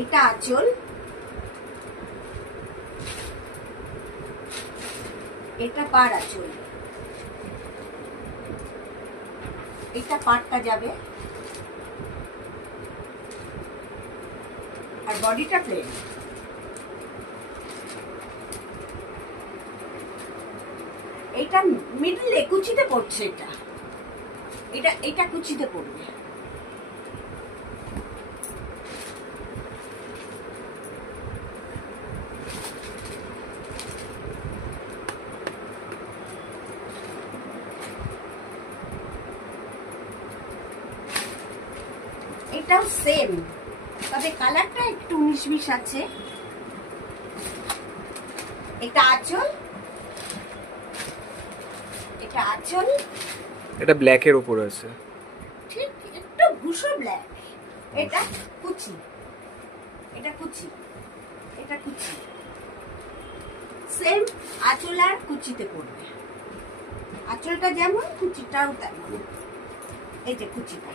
এটা আঁচল, এটা পাড় আঁচল, এটা পাড়টা যাবে আর বডিটা প্লেন। এটা মিডলে কুচিতে পড়ছে, এটা এটা এটা কুচিতে পড়বে। এটাও সেম, তবে কালারটা একটু 19-20 আছে। এটা আঁচল, এটা আঁচল, এটা ব্ল্যাক এর উপর আছে, ঠিক একটু ধূসর ব্ল্যাক। এটা কুচি, এটা কুচি, এটা কুচি, সেম আঁচল আর কুচিতে পড়বে। আঁচলটা যেমন কুচিটাও তেমন। এই যে কুচিটা।